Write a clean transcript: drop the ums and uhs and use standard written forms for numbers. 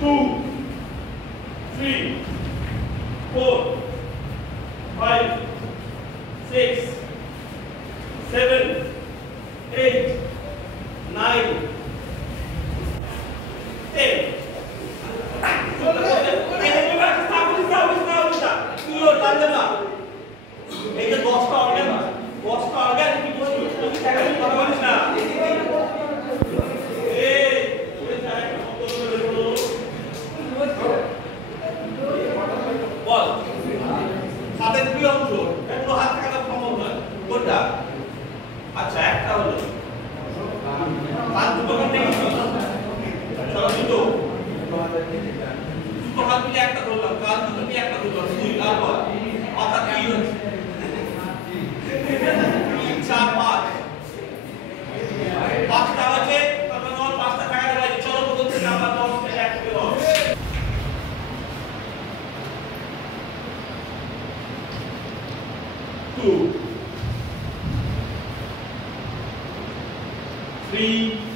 2, 3, 4, 5, 6, 7, 8, 9, 10. আচ্ছা একটা হলো হাত দুটো করতে কি চলো দুটো দুটো হাত মিলে একটা ধরলাম কাল দুটো নিয়ে একটা ধরলাম দুই তারপর অর্থাৎ কি হচ্ছে 3 4 5 পাঁচটা আছে তারপর নয় পাঁচটা টাকা দেওয়া আছে চলো বলতে থেকে আমরা 10 থেকে 1 করে হবে 2 3